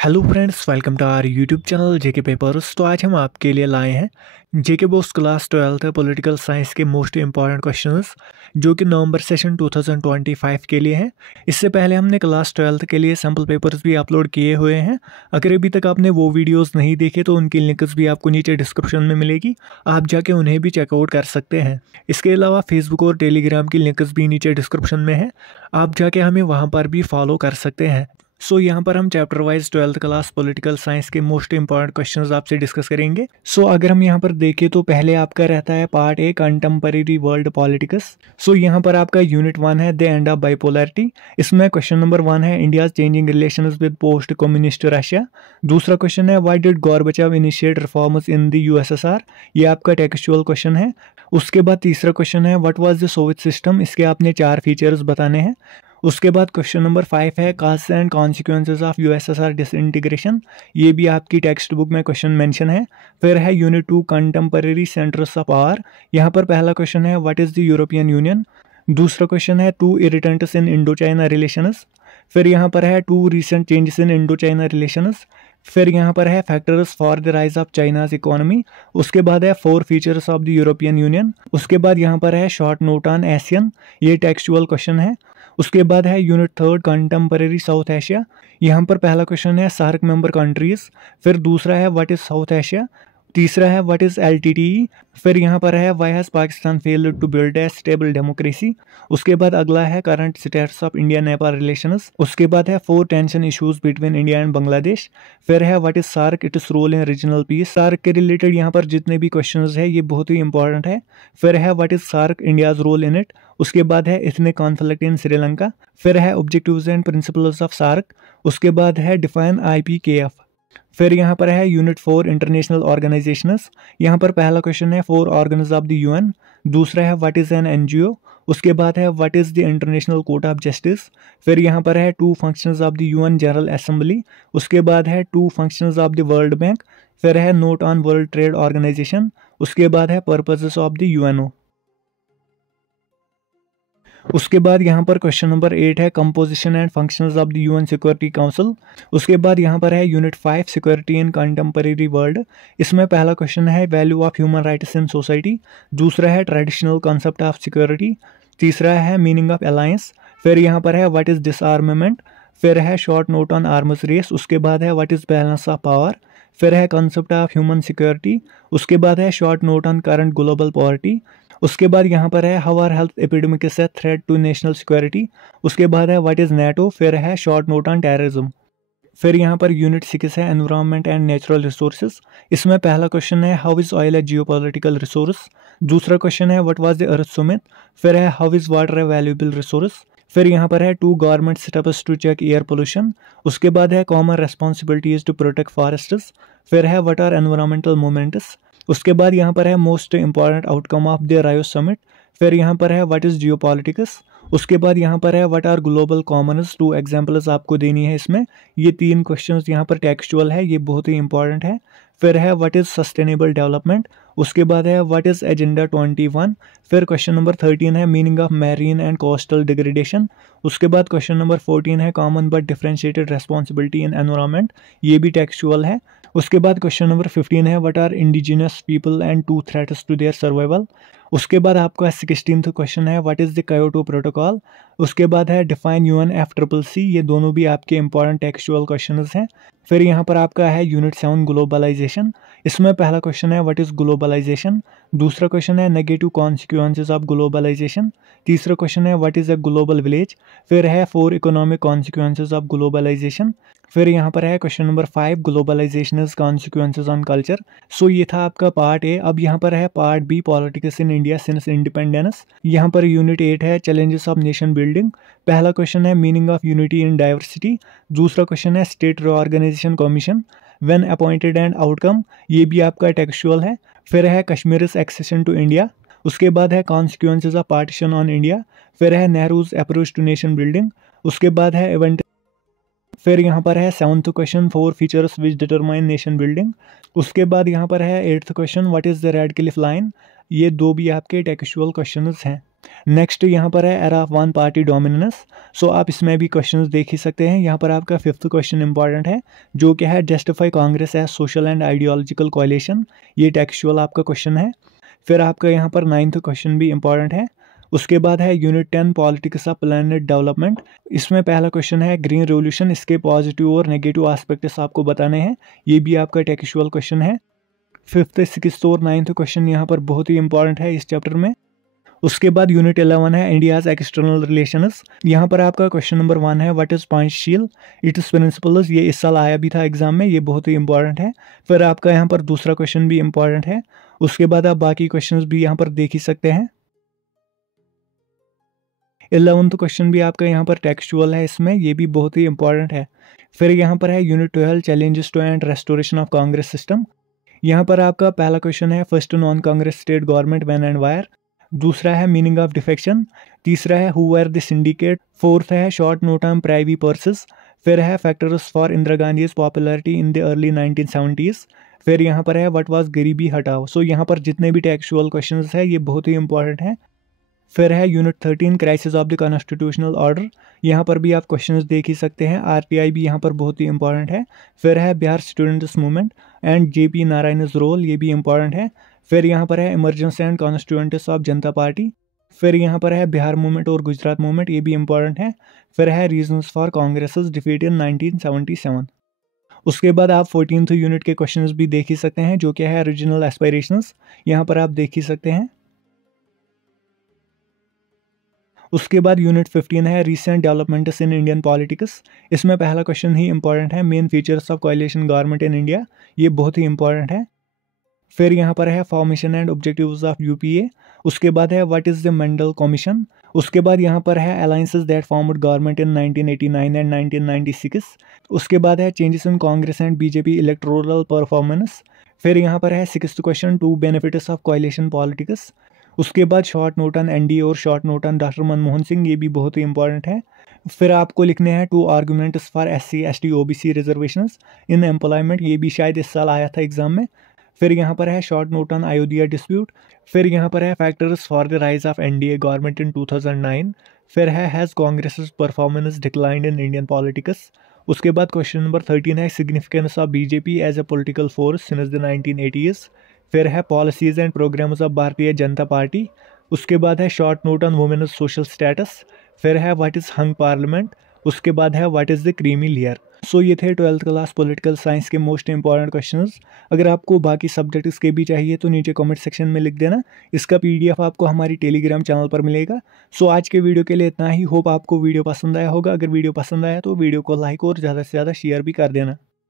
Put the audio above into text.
Hello friends, welcome to our YouTube channel JK papers. तो आज हम आपके लिए लाए हैं JK BOSE class 12 political science के मोस्ट इंपॉर्टेंट क्वेश्चंस जो कि नवंबर सेशन 2025 के लिए हैं। इससे पहले हमने क्लास 12 के लिए सैम्पल पेपर्स भी अपलोड किए हुए हैं। अगर अभी तक आपने वो वीडियोस नहीं देखे तो उनकी लिंक्स भी आपको नीचे डिस्क्रिप्शन में मिलेगी, आप जाके उन्हें भी चेकआउट कर सकते हैं। इसके अलावा फेसबुक और टेलीग्राम की लिंक्स भी नीचे डिस्क्रिप्शन में है, आप जाके हमें वहाँ पर भी फॉलो कर सकते हैं। सो यहाँ पर हम chapter wise 12th class political science के मोस्ट इंपॉर्टेंट क्वेश्चंस आपसे डिस्कस करेंगे। सो अगर हम यहाँ पर देखें तो पहले आपका रहता है part A contemporary world politics. So यहाँ पर आपका यूनिट 1 है द एंड ऑफ बाइपोलैरिटी। इसमें क्वेश्चन नंबर 1 है India's changing relations with post communist Russia. दूसरा क्वेश्चन है why did Gorbachev initiate reforms in the USSR. ये आपका टेक्सचुअल क्वेश्चन है। उसके बाद तीसरा क्वेश्चन है what was the Soviet system. इसके आपने 4 फीचर्स बताने हैं। उसके बाद क्वेश्चन नंबर 5 है काज and consequences of USSR disintegration. ये भी आपकी टेक्स्ट बुक में क्वेश्चन मेंशन है। फिर है unit 2 contemporary centres of power. यहाँ पर पहला क्वेश्चन है what is the European union. दूसरा क्वेश्चन है 2 इरिटेंट्स इन इंडो चाइना रिलेशंस। फिर यहाँ पर है 2 recent changes in Indo China relations. फिर यहाँ पर है factors for the rise of China's economy. उसके बाद है 4 features of the European union. उसके बाद यहाँ पर है शॉर्ट नोट ऑन एशियन। ये टेक्सचुअल क्वेश्चन है। उसके बाद है यूनिट 3 कंटेम्परेरी साउथ एशिया। यहाँ पर पहला क्वेश्चन है सार्क मेंबर कंट्रीज। फिर दूसरा है व्हाट इज साउथ एशिया। तीसरा है व्हाट इज एलटीटीई। फिर यहाँ पर है why has Pakistan failed to build a stable democracy. उसके बाद अगला है current status of India Nepal relations. उसके बाद है 4 tension issues between India and Bangladesh. फिर है what is SAARC it is role in regional peace. SAARC के रिलेटेड यहाँ पर जितने भी क्वेश्चंस है ये बहुत ही इंपॉर्टेंट है। फिर है what is SAARC India's role in it. उसके बाद है इथनिक कॉन्फ्लिक्ट इन श्रीलंका। फिर है objectives and principles of SAARC. उसके बाद है डिफाइन IPKF। फिर यहाँ पर है यूनिट 4 इंटरनेशनल ऑर्गेनाइजेशंस। यहाँ पर पहला क्वेश्चन है 4 ऑर्गन्स ऑफ द UN। दूसरा है व्हाट इज एन NGO। उसके बाद है what is the International Court of Justice. फिर यहाँ पर है 2 functions of the UN General Assembly. उसके बाद है 2 functions of the World Bank. फिर है note on World Trade Organisation. उसके बाद है पर्पसेस ऑफ द UNO। उसके बाद यहाँ पर क्वेश्चन नंबर 8 है composition and functions of the UN security council. उसके बाद यहाँ पर है unit 5 security in contemporary world. इसमें पहला क्वेश्चन है value of human rights in society. दूसरा है ट्रेडिशनल कॉन्सेप्ट ऑफ सिक्योरिटी। तीसरा है मीनिंग ऑफ अलायंस। फिर यहाँ पर है व्हाट इज डिसआर्मामेंट। फिर है short note on arms race. उसके बाद है what is balance of power. फिर है कॉन्सेप्ट ऑफ ह्यूमन सिक्योरिटी। उसके बाद है short note on current global poverty. उसके बाद यहाँ पर है how are health epidemic is a threat to national security. उसके बाद है व्हाट इज NATO। फिर है शॉर्ट नोट ऑन टेररिज्म। फिर यहाँ पर यूनिट 6 है एनवायरनमेंट एंड नेचुरल रिसोर्सेज। इसमें पहला क्वेश्चन है how is oil a geopolitical resource. दूसरा क्वेश्चन है what was the Earth Summit. फिर है how is water a valuable resource. फिर यहाँ पर है 2 government steps to check air pollution. उसके बाद है common responsibilities to protect forests. फिर है व्हाट आर एनवायरमेंटल मोमेंट्स। उसके बाद यहाँ पर है most important outcome of the रायो समिट। फिर यहाँ पर है व्हाट इज जियोपॉलिटिक्स। उसके बाद यहाँ पर है what are global commons. 2 examples आपको देनी है इसमें। ये 3 क्वेश्चंस यहाँ पर टेक्सचुअल है, ये बहुत ही इंपॉर्टेंट है। फिर है व्हाट इज सस्टेनेबल डेवलपमेंट। उसके बाद है व्हाट इज एजेंडा 21। फिर क्वेश्चन नंबर 13 है meaning of marine and coastal degradation. उसके बाद क्वेश्चन नंबर 14 है common but differentiated responsibility in environment. ये भी टेक्सचुअल है। उसके बाद क्वेश्चन नंबर 15 है what are indigenous people and 2 threats to their survival. उसके बाद आपका 16th क्वेश्चन है what is the Kyoto Protocol. उसके बाद है डिफाइन UNFCCC। ये दोनों भी आपके इंपॉर्टेंट टेक्सचुअल क्वेश्चंस हैं। फिर यहाँ पर आपका है यूनिट 7 ग्लोबलाइजेशन। इसमें पहला क्वेश्चन है व्हाट इज ग्लोबलाइजेशन। दूसरा क्वेश्चन है नेगेटिव कॉन्सिक्वेंसेज ऑफ ग्लोबलाइजेशन। तीसरा क्वेश्चन है what is a global village. फिर है 4 इकोनॉमिक कॉन्सिक्वेंसेज ऑफ ग्लोबलाइजेशन। फिर यहाँ पर है question number 5 globalisation is consequences on culture. So ये था आपका पार्ट ए। अब यहाँ पर है part B politics in India since independence. यहाँ पर यूनिट 8 है चैलेंजेस ऑफ नेशन बिल्डिंग। पहला क्वेश्चन है meaning of unity in diversity. दूसरा क्वेश्चन है state reorganisation commission when appointed and outcome. ये भी आपका टेक्सचुअल है। फिर है कश्मीर's एक्सेशन टू इंडिया। उसके बाद है consequences of partition on India. फिर है Nehru's approach to nation building. उसके बाद है इवेंट। फिर यहाँ पर है 7th question 4 features which determine nation building. उसके बाद यहाँ पर है 8th question what is the Radcliffe line. ये 2 भी आपके टेक्सचुअल क्वेश्चंस हैं। नेक्स्ट यहाँ पर है era of one party dominance. So आप इसमें भी क्वेश्चंस देख ही सकते हैं। यहाँ पर आपका 5th क्वेश्चन इंपॉर्टेंट है, जो क्या है justify Congress as social and ideological coalition. ये टेक्सचुअल आपका क्वेश्चन है। फिर आपका यहाँ पर 9th क्वेश्चन भी इंपॉर्टेंट है। उसके बाद है unit 10 politics of planet development. इसमें पहला क्वेश्चन है ग्रीन रेवोल्यूशन, इसके पॉजिटिव और नेगेटिव एस्पेक्ट्स आपको बताने हैं। ये भी आपका टेक्सचुअल क्वेश्चन है। 5th, 6th और 9th क्वेश्चन यहाँ पर बहुत ही इंपॉर्टेंट है इस चैप्टर में। उसके बाद यूनिट 11 है इंडियाज एक्सटर्नल रिलेशंस। यहाँ पर आपका क्वेश्चन नंबर 1 है what is Panchsheel it's principles. ये इस साल आया भी था एग्जाम में, ये बहुत ही इंपॉर्टेंट है। फिर आपका यहाँ पर दूसरा क्वेश्चन भी इंपॉर्टेंट है। उसके बाद आप बाकी क्वेश्चंस भी यहाँ पर देख ही सकते हैं। 11th क्वेश्चन भी आपका यहाँ पर टेक्सचुअल है, इसमें ये भी बहुत ही इंपॉर्टेंट है। फिर यहाँ पर है unit 12 challenges to and restoration of Congress system. यहाँ पर आपका पहला क्वेश्चन है first non Congress state government when and where. दूसरा है मीनिंग ऑफ डिफेक्शन। तीसरा है who were the syndicate. Fourth है short note on privy purses. फिर है factors for Indira Gandhi's popularity in the early 1970s। फिर यहाँ पर है व्हाट वाज गरीबी हटाओ। सो यहाँ पर जितने भी टेक्सचुअल क्वेश्चंस है ये बहुत ही इंपॉर्टेंट है। फिर है unit 13 crisis of the constitutional order. यहाँ पर भी आप क्वेश्चंस देख ही सकते हैं। आरटीआई भी यहाँ पर बहुत ही इंपॉर्टेंट है। फिर है Bihar students movement and JP Narayan's role, ये भी इंपॉर्टेंट है। फिर यहाँ पर है emergency and constituents of Janata Party. फिर यहाँ पर है बिहार मूवमेंट और गुजरात मूवमेंट, ये भी इंपॉर्टेंट है। फिर है reasons for Congress defeat in 1977। उसके बाद आप 14th यूनिट के क्वेश्चंस भी देख ही सकते हैं, जो क्या है रीजनल एस्पायरेशंस, यहाँ पर आप देख ही सकते हैं। उसके बाद यूनिट 15 है recent developments in Indian politics. इसमें पहला क्वेश्चन ही इंपॉर्टेंट है main features of कोalition government in India, ये बहुत ही इंपॉर्टेंट है। फिर यहाँ पर है formation and objectives of UPA. उसके बाद है what is the Mendel commission. उसके बाद यहाँ पर है alliances that formed government in 1989 and 1996। उसके बाद है changes in Congress and BJP electoral performance. फिर यहाँ पर है 6th question two benefits of coalition politics. उसके बाद शॉर्ट नोट ऑन एनडीए और short note on doctor Manmohan Singh, ये भी बहुत ही इंपॉर्टेंट है। फिर आपको लिखने हैं 2 arguments for SC ST OBC reservations in employment, ये भी शायद इस साल आया था एग्जाम में। फिर यहाँ पर है short note on Ayodhya dispute. फिर यहाँ पर है factors for the rise of NDA government in 2009। फिर है has Congress performance declined in Indian politics. उसके बाद क्वेश्चन नंबर 13 है significance of BJP as a political force since the 1980s। फिर है policies and programmes of Bharatiya Janata party. उसके बाद है short note on women social status. फिर है व्हाट इज हंग पार्लियामेंट। उसके बाद है what is the creamy layer. So ये थे 12th क्लास पॉलिटिकल साइंस के मोस्ट इंपॉर्टेंट क्वेश्चंस। अगर आपको बाकी सब्जेक्ट्स के भी चाहिए तो नीचे कमेंट सेक्शन में लिख देना। इसका पीडीएफ आपको हमारी टेलीग्राम चैनल पर मिलेगा। सो आज के वीडियो के लिए इतना ही। होप आपको वीडियो पसंद आया होगा। अगर वीडियो पसंद आया तो वीडियो को लाइक और ज़्यादा से ज़्यादा शेयर भी कर देना।